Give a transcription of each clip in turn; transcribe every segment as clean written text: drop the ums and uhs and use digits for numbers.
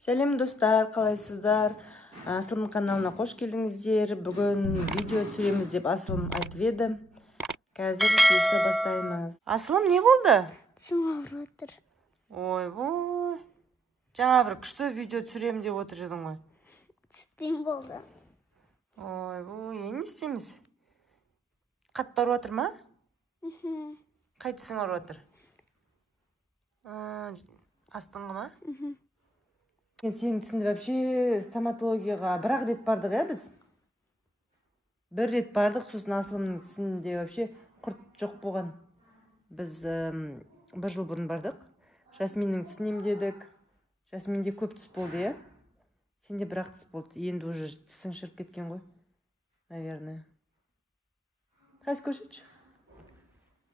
Сәлем достар, қалайсыздар? Асылым каналына қош келдіңіздер. Бүгін видео түсіреміз деп Асылым айтып еді. Қазір кешті бастаймыз. Асылым, не болды? Тісім ауырып отыр. Ой, жаңа бір күшті видео түсірем деп отыр едің ғой. Түспен болды. Не істейміз? Қатты ауырып отыр ма? Қай тісің ауырып отыр? Астыңғы ма? Сенің тісіңді вообще стоматологияға бір-ақ рет бардық, біз? Бір рет бардық, сосын Асылымның тісінде вообще құрт жоқ болған. Біз бір жыл бұрын бардық. Жасминнің тісін емдедік. Жасминде көп тіс болды, е? Сенде бір-ақ тіс болды. Енді уже тісің шіріп кеткен ғой, наверное. Қайсы көрсетші?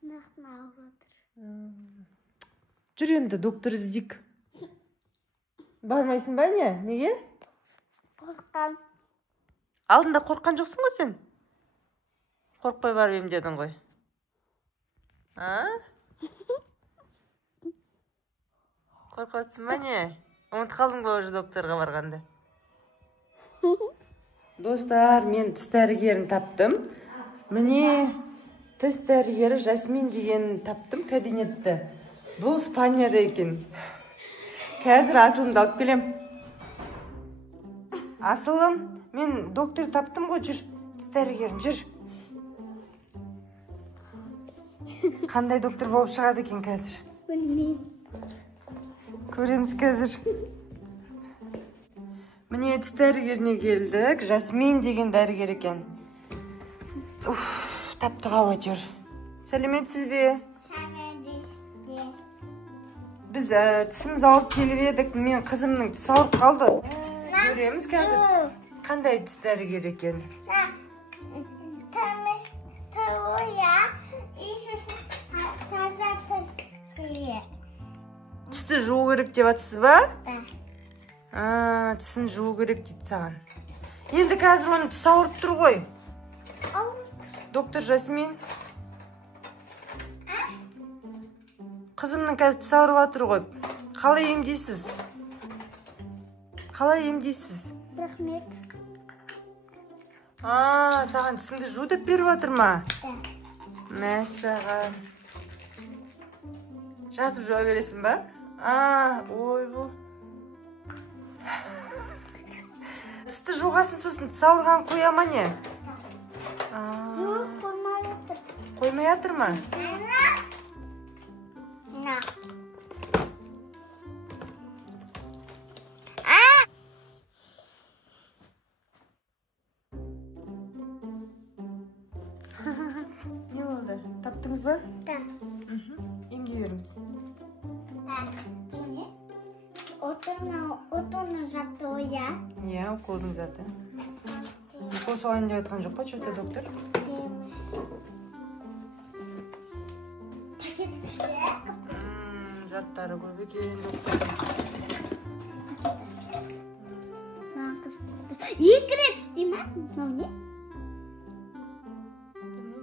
Нақтын ауырып отыр. Жүр енді, доктор іздейік. Бармайсың ба не? Неге? Қорқам. Алдында қорққан жоқсың ғой сен? Қорқпай барып емдедің ғой. Қорқасың ба не? Ұмыт қалдың ба уже докторға барғанды? Достар, мен тіс дәрігерін таптым. Міне тіс дәрігері Жасмин деген таптым кабинетті. Бұл Испанияда екен. Қазір Асылымды алып келем. Асылым, мен доктор таптым ғой, жүр. Тіс дәрігерін, жүр. Қандай доктор болып шығады екен қазір? Білмеймін. Көреміз қазір. Міне тіс дәрігеріне келдік. Жасмин деген дәрігер екен. Таптық ау әйтеуір. Сәлеметсіз бе? Біз тісіміз ауырып келіп едік. Мен қызымның тісі ауырып қалды. Көреміз қазір. Қандай тіс дәрігер екен? Тісті жуу керек деп атсыз ба? Тісін жуу керек дейді саған. Енді қазір оның тісі ауырып тұр ғой. Доктор Жасмин. Қызымның қазір тісі ауырып жатыр ғой. Қалай емдейсіз? Қалай емдейсіз? Рахмет. Саған тісіңді жуу деп беріп жатыр ма? Мәссаған. Жатып жуа бересің ба? Ойбу. Тісті жуғасын, сосын тіс ауырған қоя ма не? Қоймай отыр. Қоймай жатыр ма? Не болды? Таптыңыз ба? Да. Емдей беріңіз. Отының заты оя. Уколдың заты. Укол салайын деп айтқан жоқ па, что-то доктор? Пакет күшті. Заттары көп екен доктор. Екі рет істей ма? Не?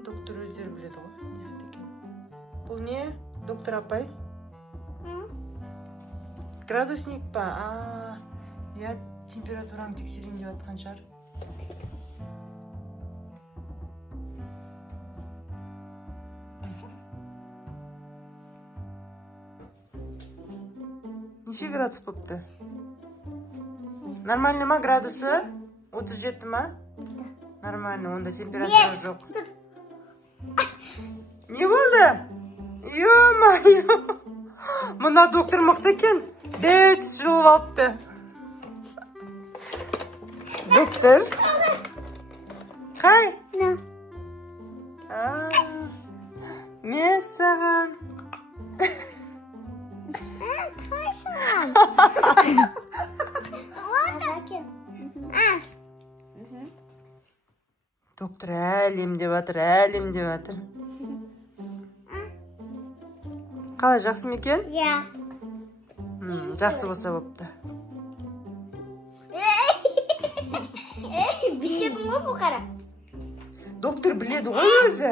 Доктор өздері біледі ғой, не зат екен. Бұл не? Доктор апай? Градусник па? Я температураны тексерейін деп атқан шығар. Неше градус попты? Нормально ма градусы? 37 ма? Нормально, онда температура жоқ. Не болды? Ё-моё! Мұна доктор мықты екен. Дәт жылып алыпты. Доктор? Қай? Мен саған. Доктор әлем деп жатыр. Қалай, жақсы ма екен? Жақсы болса болыпты. Біледі ме бұл қара? Доктор біледі ғой өзі.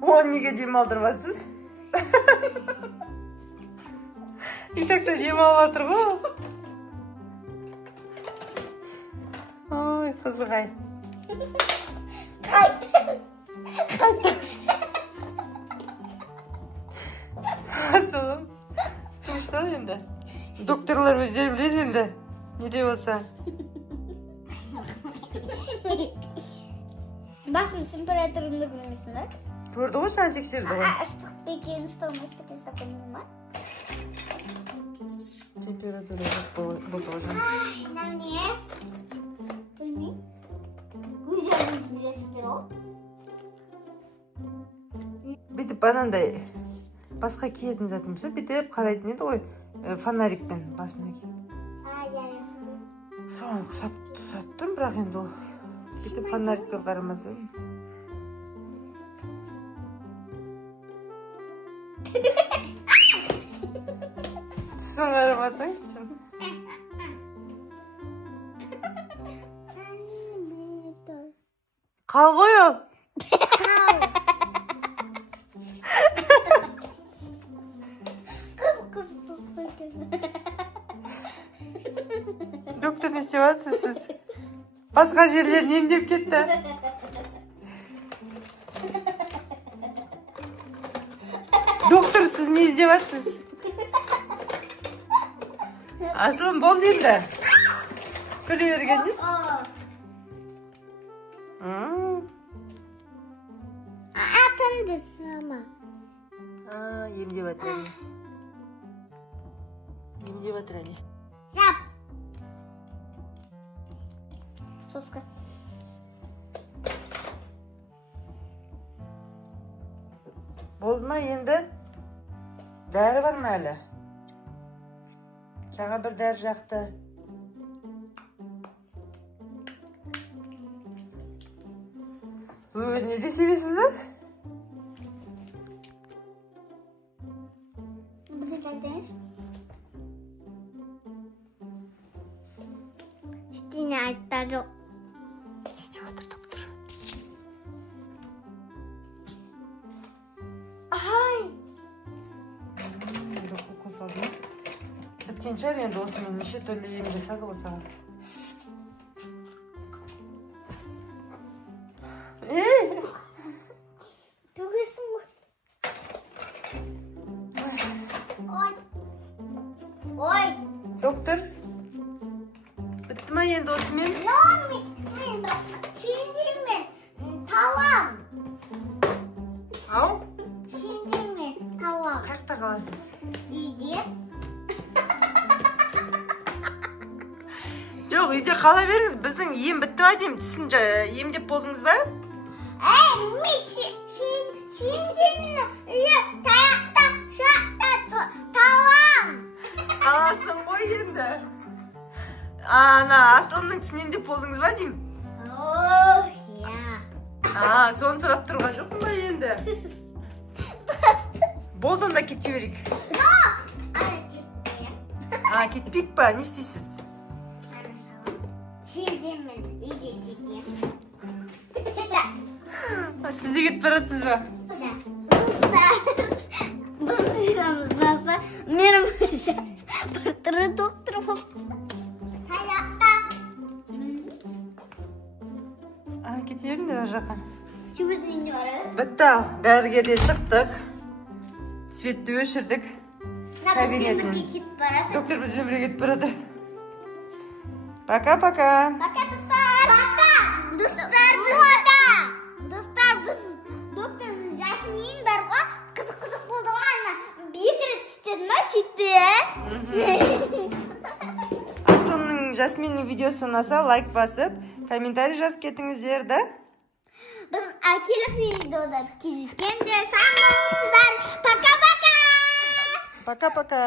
Оны неге демалдырмасыз? итакта жем алып жатыр ғой. Ой, қызық-ай. Асылым. Тыныштал енді. Докторлар өздері біледі енді. Неде болса. Басым температурымды білмейсің бе? Көрді ғой, саған тексерді ғой. Ыстық па екен, ыстық білмеймін ма? Температура жоқ болды ғой. Мынау не? Білмеймін. Өздеріңіз білесіздер ғой. Бүйтіп анандай басқа киетін затым сол бүйтіп қарайтын еді ғой, фонарикпен басына киіп. Соған ұқсап тұрмын, бірақ енді ол бүйтіп фонарикпен қарамаса. Түсін қарамасаң, түсін. Қал ғой ол. Доктор не істеп жатсыз сіз? Басқа жерлерін емдеп кетті. Доктор, сіз не іздеп жатсыз? Асылым, болды енді. Күле бергеніңіз? Атынды сама. Емдеп жатыр әне. Емдеп жатыр әне. Жап. Соска. Болды ма енді? Дәрі бар ма әлі? Жаңа бір дәрі жақты. Өзіне де себесіз бе? Бұны қайтаңыз. Ештеңе айтта жоқ. Не істеп жатыр доктор? Ай! Қосады ма? Біткен шығар енді осымен неше түрлі ем жасады ғой саған. Төгесің ғой. Ой. Ой. Доктор, бітті ма енді осымен? Мен сендермен тавам. Ау? Сендермен тавам. Қаяқта қаласыз? Үйде. Жоқ, үйде қала беріңіз. Біздің ем бітті ма деймін. Түсін емдеп болдыңыз ба? Мен сендермен үйде таяқта шақта тавам. Қаласың ғой енді. Ана, Асылымның түсін емдеп болдыңыз ба деймін? Ох, я. Соны сұрап тұрған жоқпын ба енді? Болды, онда кете берейік. Кетпейік па? Не істейсіз? Сендермен үйде кетем. Сіз де кетіп баратсыз ба? Біз мейрамызданса, менің бір түрі доктор болып. Қайақта. Кете беріңдер ар жаққа. Жүгірдіңдер бара. Бітті, дәрігерден шықтық. Светті өшірдік. Кабинетінен. Доктор бізбен бірге кетіп барады. Пока-пока. Пока, достар. Пока. Достар, біз докторымыз Жасмин бар ғой. Қызық болды ғой. Екі рет істеді ма сөйтті? Асылымның Жасминнің видеосы ұнаса лайк басып, комментарий жазып кетіңіздер, да? Біз келесі видеода кездескенде сау болыңыздар. Пока-пока. Пока-пока.